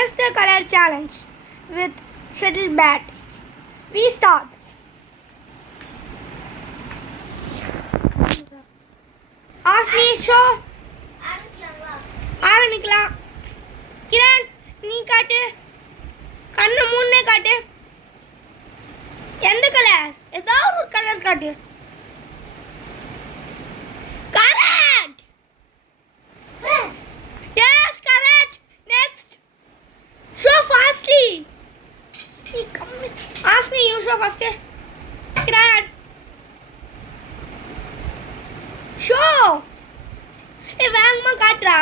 Guess the color challenge with shuttle bat. We start. Ask me show. ஆரம்பிக்கலாம். கிரண் நீ காட்டு. கண்ணு மூணே காட்டு. எந்த கலர்? ஏதாவது ஒரு கலர் காட்டு. Correct. Yes, correct. Next. Show fastly. Ask me, you show first. Kiran. Show. Hey, வேகமா காட்டுறா.